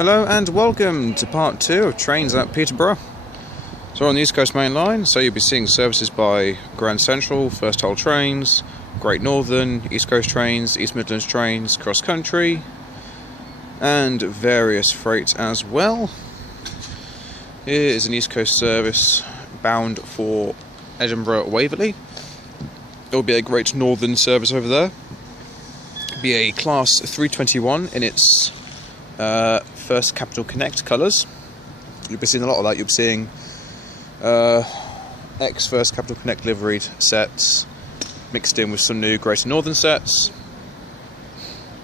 Hello and welcome to part 2 of trains at Peterborough. So we're on the East Coast Main Line, so you'll be seeing services by Grand Central, First Hull Trains, Great Northern, East Coast Trains, East Midlands Trains, Cross Country, and various freight as well. Here is an East Coast service bound for Edinburgh Waverley. There will be a Great Northern service over there. It'll be a Class 321 in its First Capital Connect colours. You'll be seeing a lot of that. You'll be seeing First Capital Connect liveried sets mixed in with some new Greater Northern sets.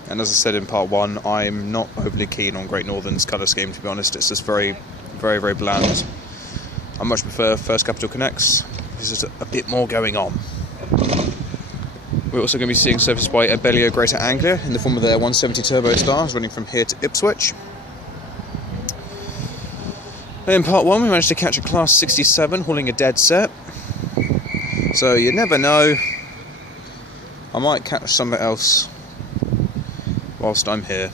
And as I said in part 1, I'm not overly keen on Great Northern's colour scheme, to be honest. It's just very bland. I much prefer First Capital Connects. There's just a bit more going on. We're also going to be seeing service by Abelio Greater Anglia in the form of their 170 turbo stars running from here to Ipswich. In part 1 we managed to catch a Class 67 hauling a dead set. So you never know, I might catch something else whilst I'm here.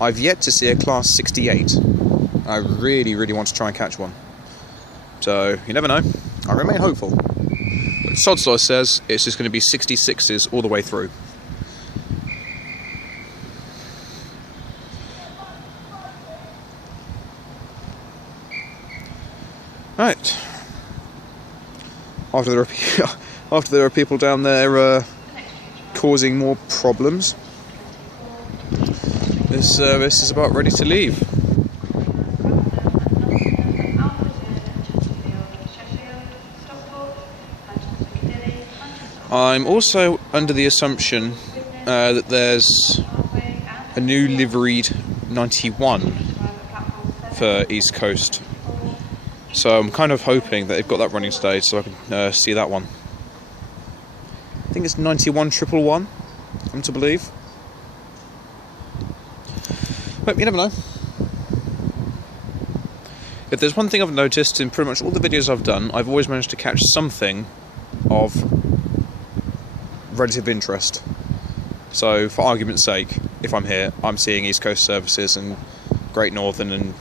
I've yet to see a Class 68. I really want to try and catch one. So you never know, I remain hopeful. But Sod's Law says it's just going to be 66s all the way through. Right. After there are people down there causing more problems, this service is about ready to leave. I'm also under the assumption that there's a new liveried 91 for East Coast. So I'm kind of hoping that they've got that running stage so I can see that one. I think it's 91-111, I'm to believe. But you never know. If there's one thing I've noticed in pretty much all the videos I've done, I've always managed to catch something of relative interest. So for argument's sake, if I'm here, I'm seeing East Coast services and Great Northern and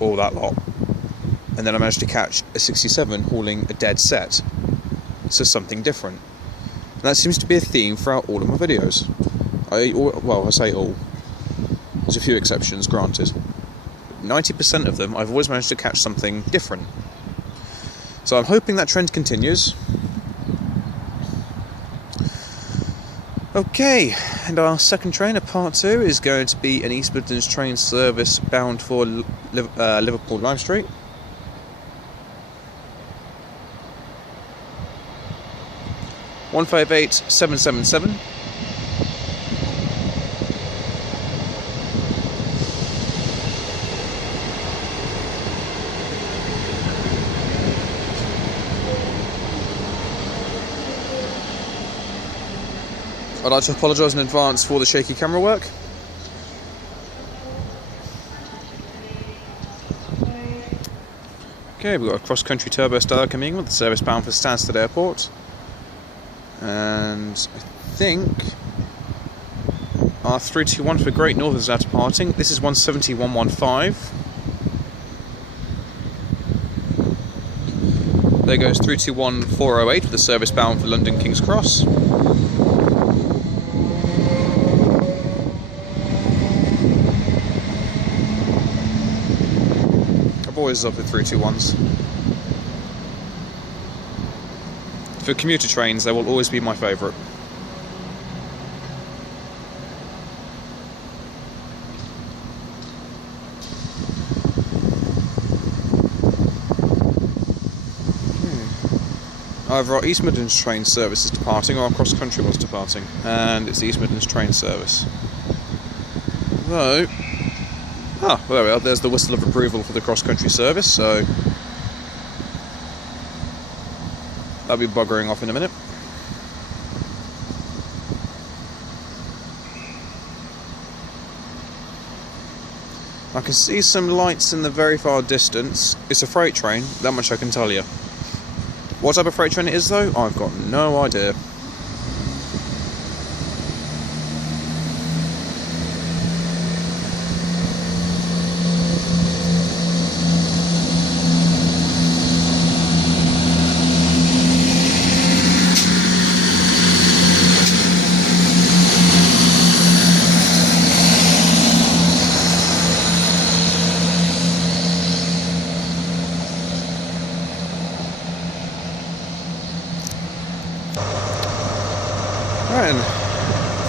all that lot. And then I managed to catch a 67 hauling a dead set. So something different. And that seems to be a theme throughout all of my videos. I say all. There's a few exceptions, granted. 90% of them, I've always managed to catch something different. So I'm hoping that trend continues. Okay, and our second train of part 2 is going to be an East Midlands train service bound for Liverpool Lime Street. One 58777. I'd like to apologise in advance for the shaky camera work. Okay, we've got a cross-country turbo style coming in with the service bound for Stansted Airport. And I think our 321 for Great Northern is now departing. This is 170-115. There goes 321-408 with the service bound for London King's Cross. I've always loved the 321s. For commuter trains, they will always be my favourite. Either our East Midlands train service is departing or our cross country was departing, and it's the East Midlands train service. Though, well, there we are, there's the whistle of approval for the cross country service, so that'll be buggering off in a minute. I can see some lights in the very far distance. It's a freight train, that much I can tell you. What type of freight train it is though, I've got no idea.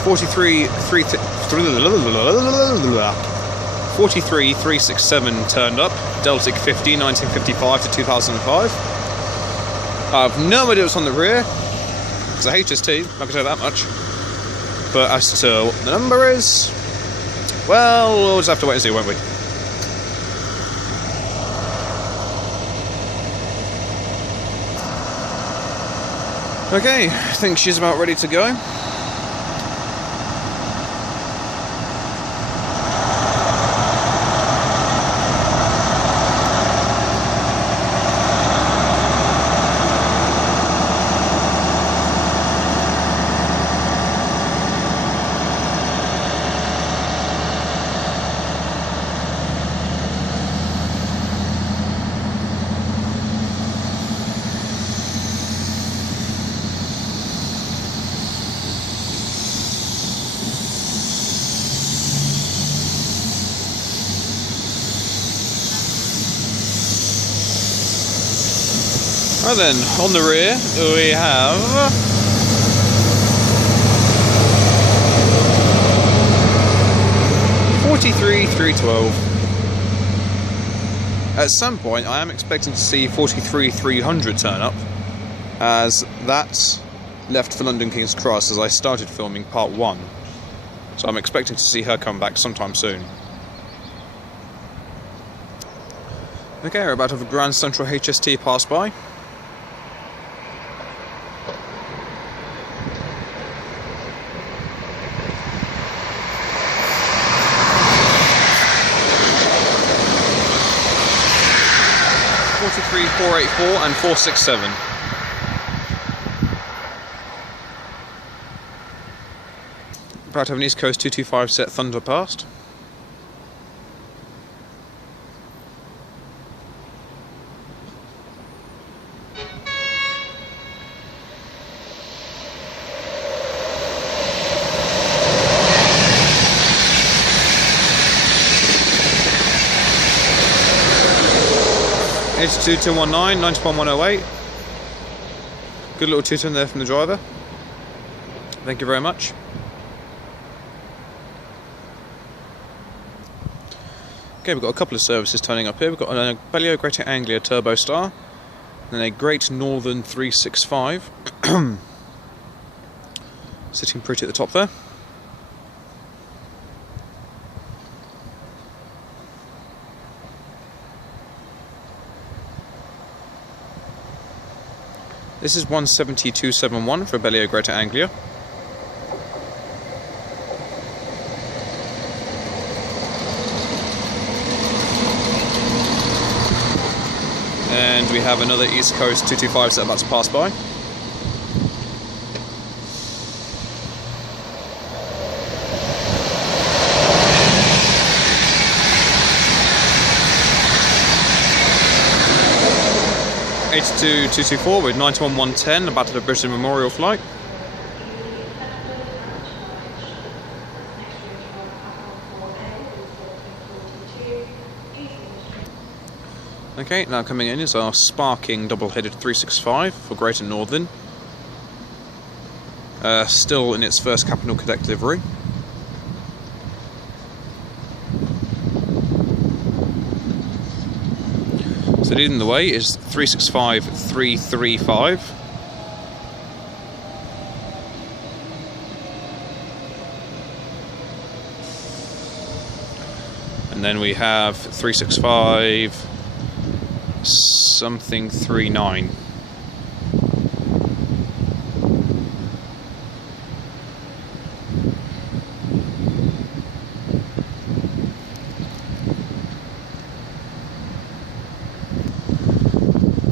43,367 turned up. Deltic 50, 1955 to 2005. I have no idea what's on the rear. It's a HST, I can say that much. But as to what the number is, well, we'll just have to wait and see, won't we? Okay, I think she's about ready to go. Right then, on the rear we have 43,312. At some point I am expecting to see 43,300 turn up, as that left for London King's Cross as I started filming part 1. So I'm expecting to see her come back sometime soon. Okay, we're about to have a Grand Central HST pass by. .484 and 467. About to have an East Coast 225 set thunder past. H22119, 91,108. Good little two-tone there from the driver. Thank you very much. Okay, we've got a couple of services turning up here. We've got an Abelio Greater Anglia Turbo Star, and a Great Northern 365. Sitting pretty at the top there. This is 17271 for Abelio Greater Anglia. And we have another East Coast 225 set about to pass by. H224 with 91110 about to the British Memorial flight. Okay, now coming in is our sparking double-headed 365 for Greater Northern. Still in its first Capital Cadet livery. So leading the way is 365-335. And then we have 365 something 39.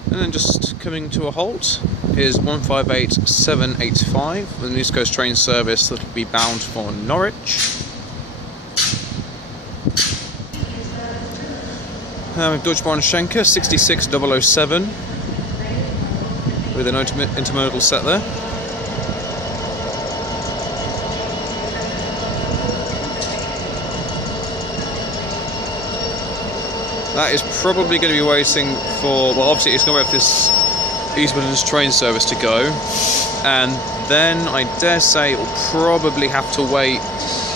And then just coming to a halt is 158785 with an East Coast train service that will be bound for Norwich. With Deutsche Bahn Schenker 66007 with an intermodal set there. That is probably going to be waiting for, well, obviously it's going to wait for this East Midlands train service to go, and then I dare say it will probably have to wait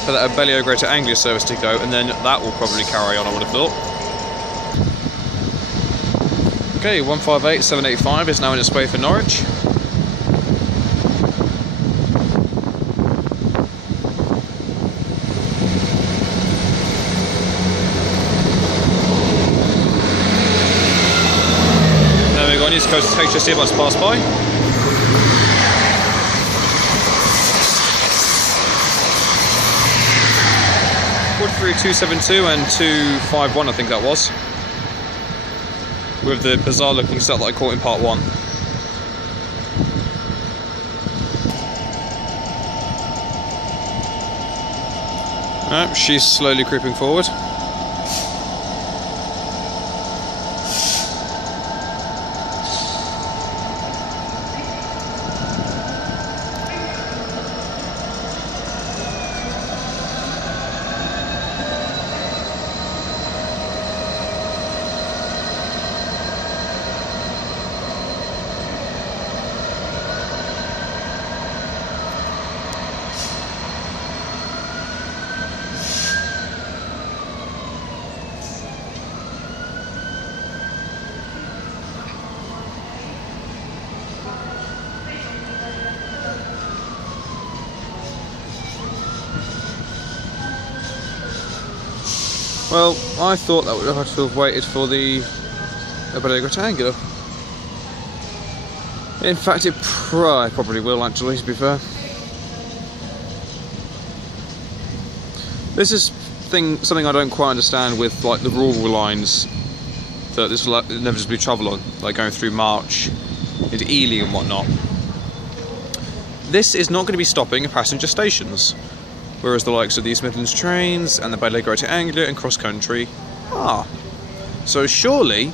for that Abelio Greater Anglia service to go, and then that will probably carry on, I would have thought. Okay, 158785 is now in its way for Norwich. There we go, on East Coast HSC bus pass by. Through 272 and 251, I think that was, with the bizarre looking set that I caught in part 1. She's slowly creeping forward. Well, I thought that would have had to have waited for the Abelio Rectangular. In fact, it probably will, actually, to be fair. This is something I don't quite understand with like the rural lines that this will inevitably travel on, like going through March into Ely and whatnot. This is not going to be stopping at passenger stations, whereas the likes of the East Midlands trains and the Abelio Greater Anglia and cross country are. So surely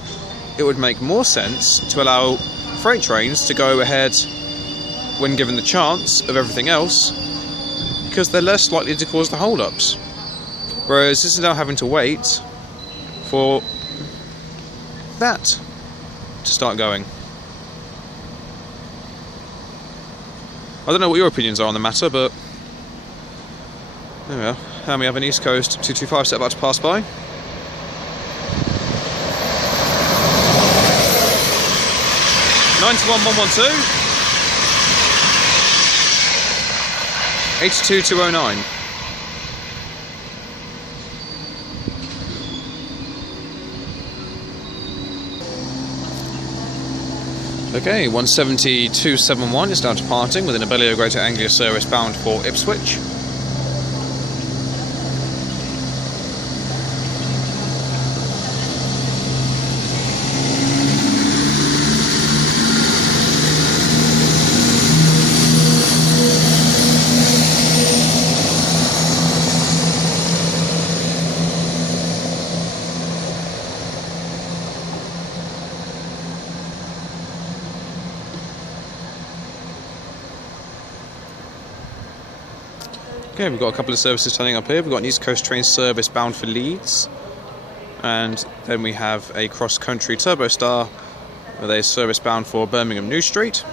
it would make more sense to allow freight trains to go ahead when given the chance of everything else, because they're less likely to cause the hold-ups. Whereas this is now having to wait for that to start going. I don't know what your opinions are on the matter, but there we are. And we have an East Coast 225 set about to pass by. (91,112) 82,209. Okay, 170,271 is now departing with an Abelio Greater Anglia service bound for Ipswich. Okay, we've got a couple of services turning up here. We've got an East Coast train service bound for Leeds, and then we have a cross-country Turbo Star with a service bound for Birmingham New Street.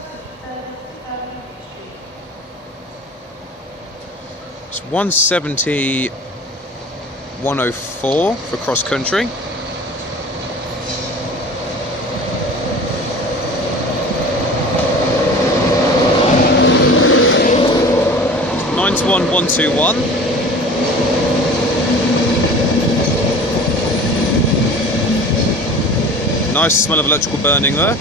It's 170,104 for cross-country. to 1121. Nice smell of electrical burning there.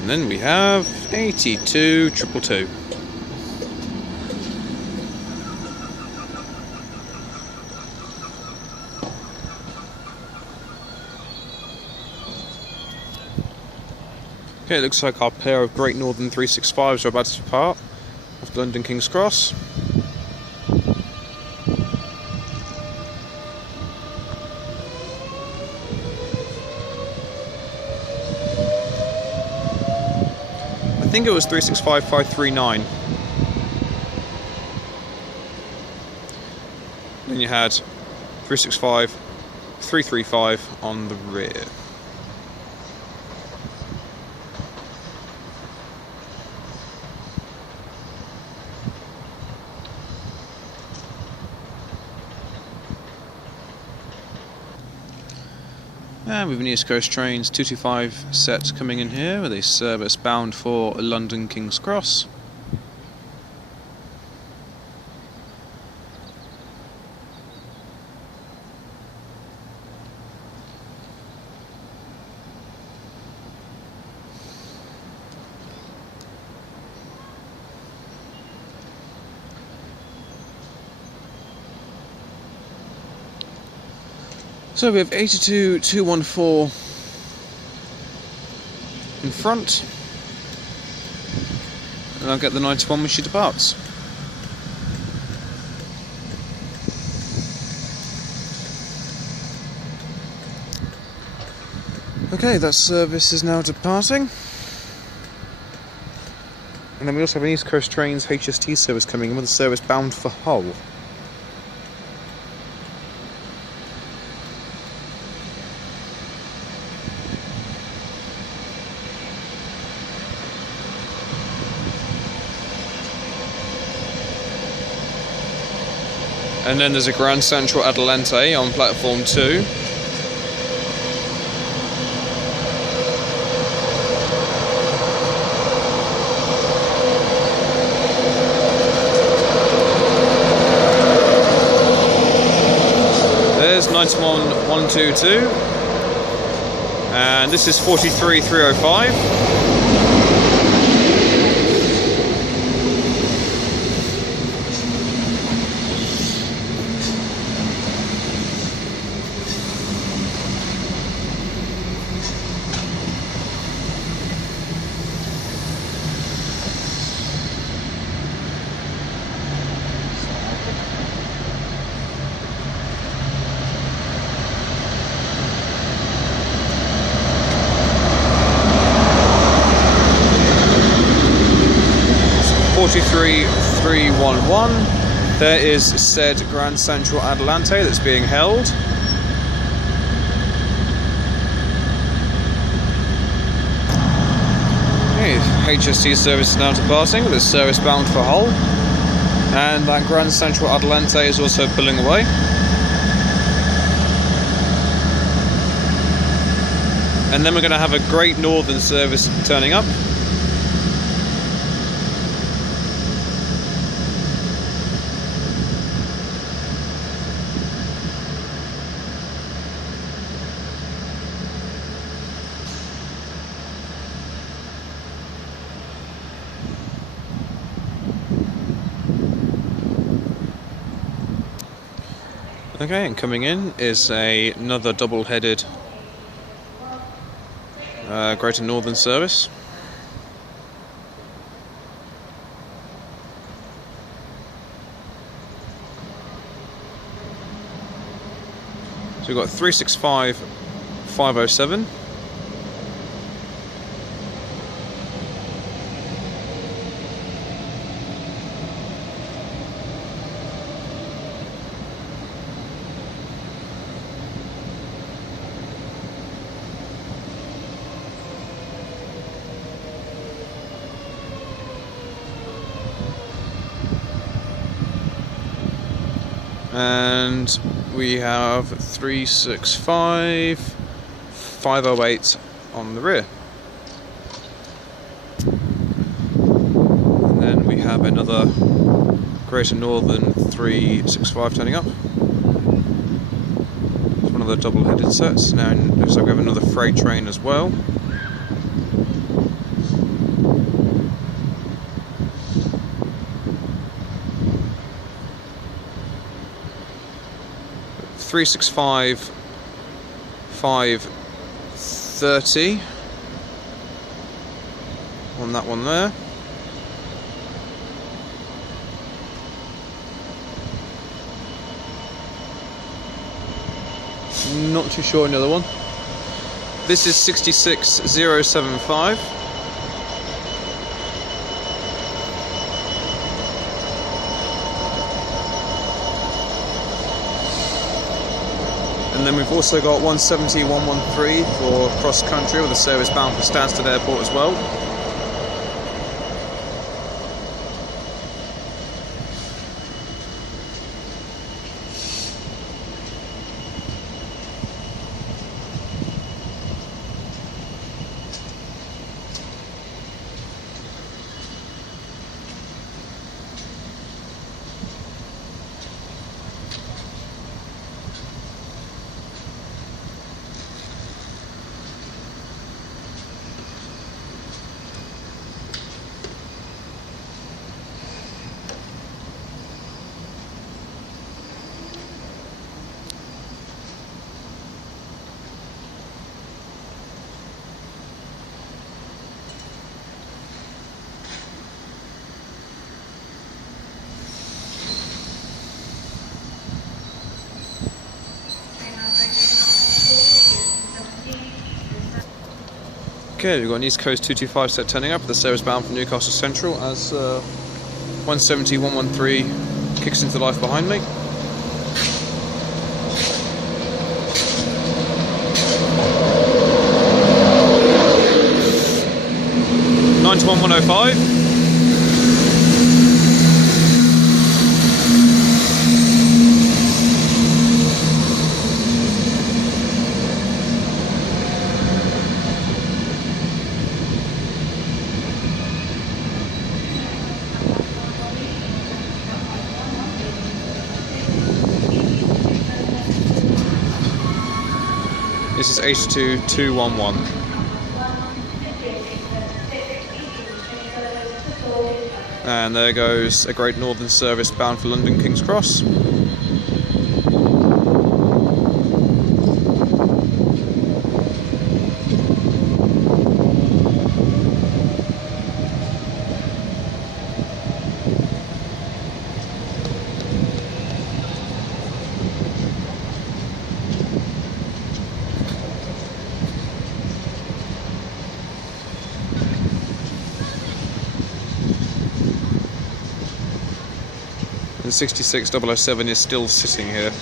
And then we have 82,222. Okay, it looks like our pair of Great Northern 365s are about to depart after London King's Cross. think it was 365,539. Then you had 365,335 on the rear. And with an East Coast Trains 225 set coming in here with a service bound for London King's Cross. So we have 82214 in front, and I'll get the 91 when she departs. Okay, that service is now departing. And then we also have an East Coast Trains HST service coming in with a service bound for Hull. And then there's a Grand Central Adelante on platform 2. There's 91122. And this is 43305. There is said Grand Central Adelante that's being held. Okay, HST service is now departing with a service bound for Hull, and that Grand Central Adelante is also pulling away. And then we're going to have a Great Northern service turning up. Okay, and coming in is another double-headed Greater Northern service. So we've got 365,507. And we have 365,508 on the rear. And then we have another Greater Northern 365 turning up. It's one of the double-headed sets. Now it looks like we have another freight train as well. $365,530 on that one there. Not too sure another one. This is 66,075. And then we've also got 170, 113 for cross country with a service bound for Stansted Airport as well. Okay, we've got an East Coast 225 set turning up, the service bound from Newcastle Central as 170, 113 kicks into life behind me. Nine to 105. This is 82211. And there goes a Great Northern service bound for London King's Cross. The 66007 is still sitting here.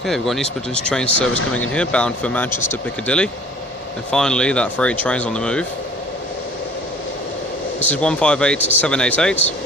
Okay, we've got an East Midlands train service coming in here, bound for Manchester Piccadilly. And finally, that freight train's on the move. This is 158788.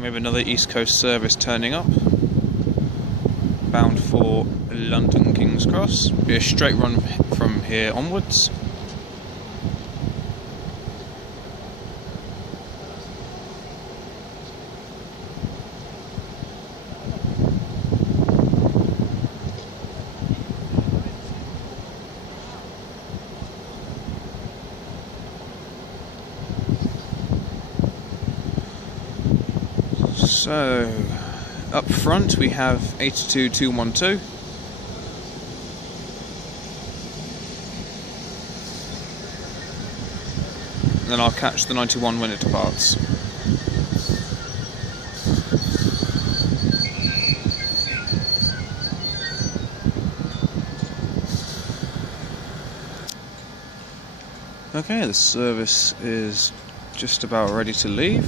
We have another East Coast service turning up, bound for London King's Cross. Be a straight run from here onwards. So, up front we have 82212. Then I'll catch the 91 when it departs. Okay, the service is just about ready to leave.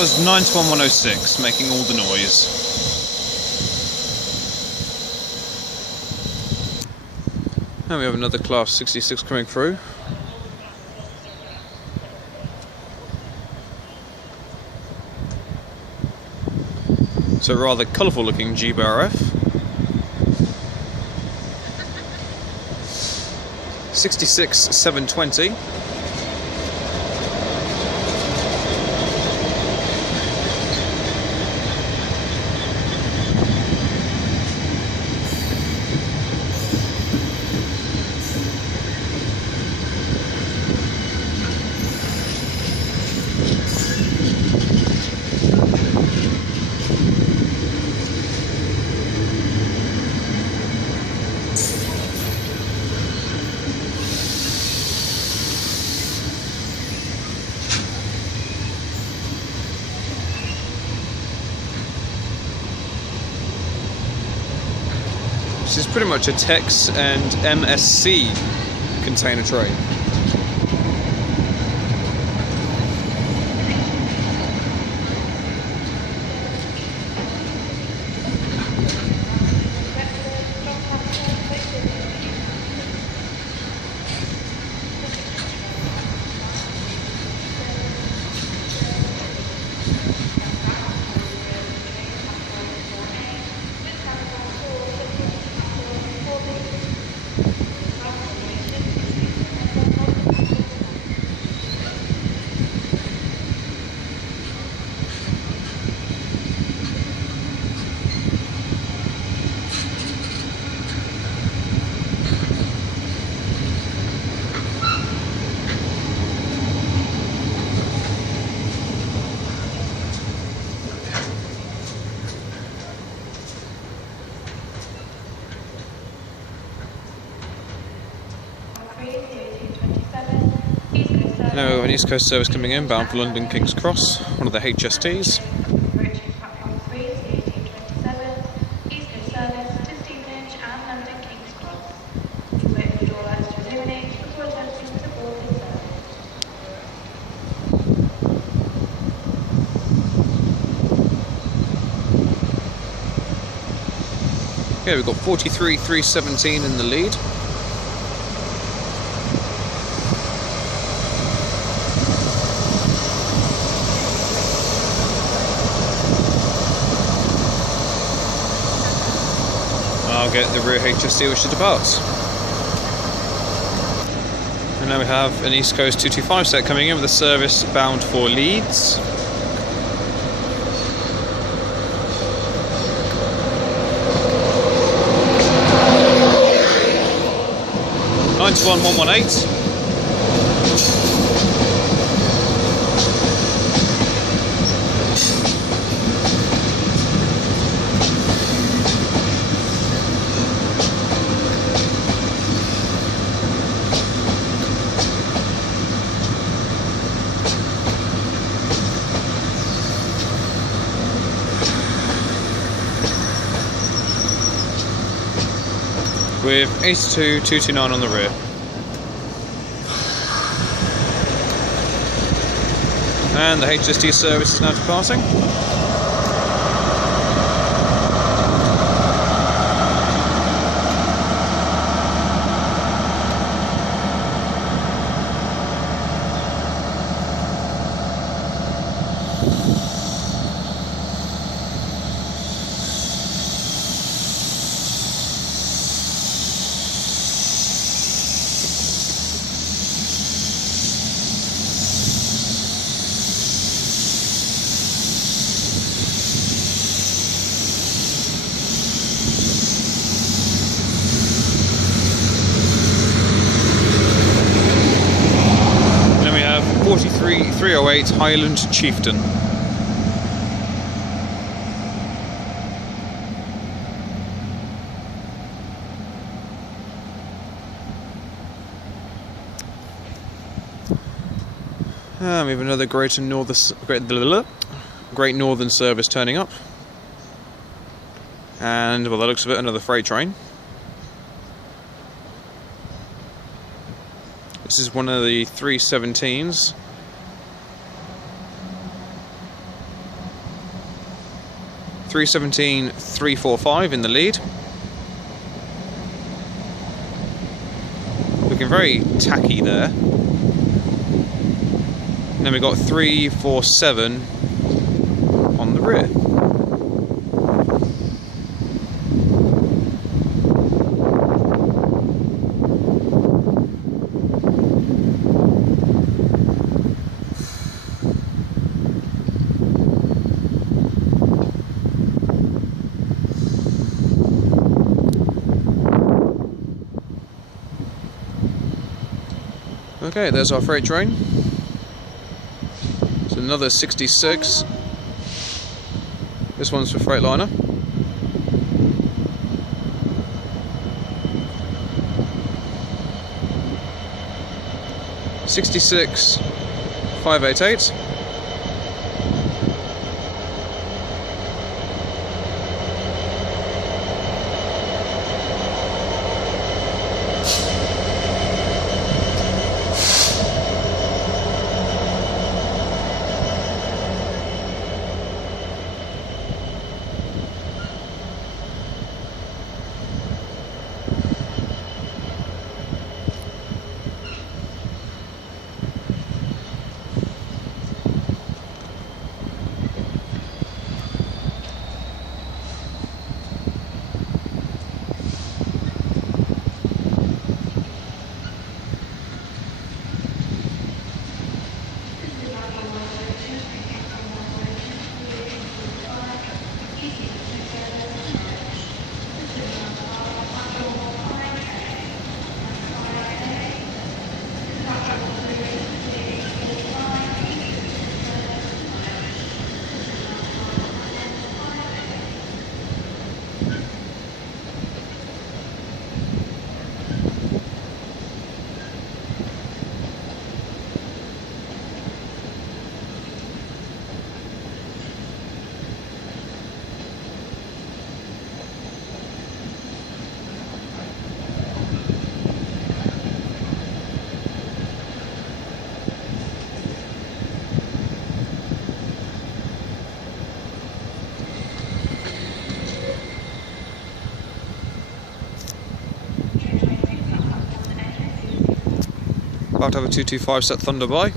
was 92106 making all the noise. And we have another class 66 coming through. So rather colourful looking GBRF. 66 720. This is pretty much a TEX and MSC container train. Now we have an East Coast service coming in, bound for London King's Cross, one of the HSTs. Okay, we've got 43 317 in the lead. I'll get the rear HST which departs. And now we have an East Coast 225 set coming in with a service bound for Leeds. (91 118). With 82 229 on the rear. And the HST service is now departing. Then we have 43 308 Highland Chieftain. And we have another Great Northern service turning up. And, by the looks of it, another freight train. This is one of the 317s. 317.345 in the lead. Looking very tacky there. And then we got 347 on the rear. Okay, there's our freight train. It's another 66. This one's for Freightliner. $66,588. About to have a 225 set thunder by.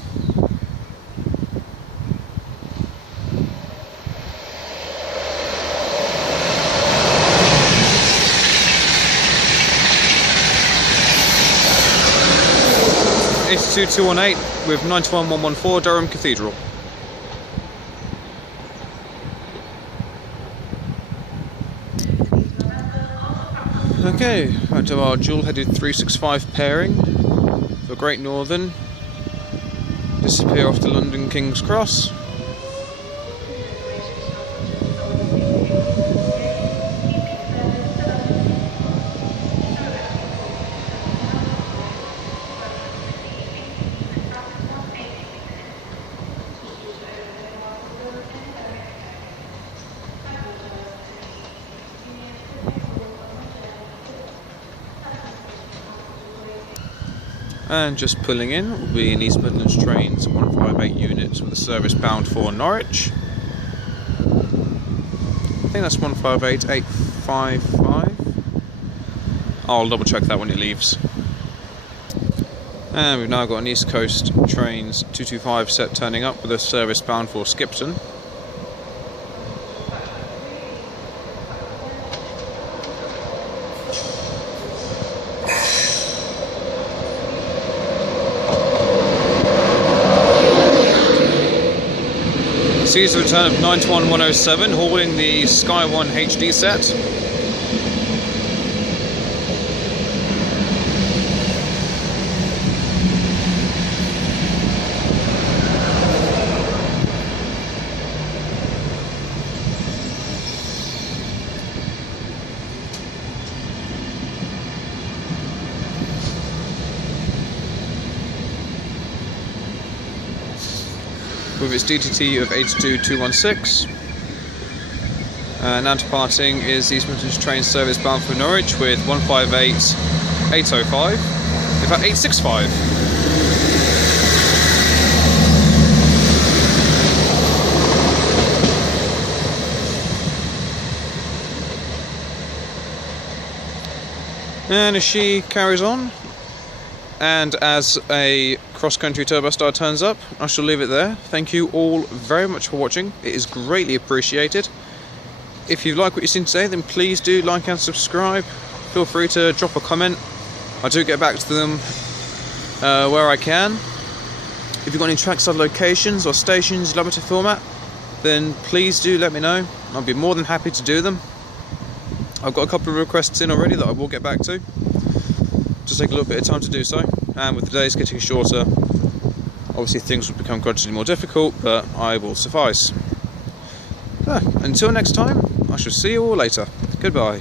(82,218) with 91,114 Durham Cathedral. Okay, back to our dual-headed 365 pairing for Great Northern. Disappear off to London King's Cross. And just pulling in will be an East Midlands Trains 158 units with a service bound for Norwich. I think that's 158855. I'll double check that when it leaves. And we've now got an East Coast Trains 225 set turning up with a service bound for Skipton. Sees the return of 92107 hauling the Sky 1 HD set. With its DTT of 82216. Now departing is East Midlands Train service bound for Norwich with 158805. In fact, 865. And as she carries on, and as a cross-country turbo star turns up, I shall leave it there. Thank you all very much for watching. It is greatly appreciated. If you like what you've seen today, then please do like and subscribe. Feel free to drop a comment. I do get back to them where I can. If you've got any trackside locations or stations you'd like me to film at, then please do let me know. I'll be more than happy to do them. I've got a couple of requests in already that I will get back to. Just take a little bit of time to do so. And with the days getting shorter, obviously things will become gradually more difficult, but I will suffice. So, until next time, I shall see you all later. Goodbye.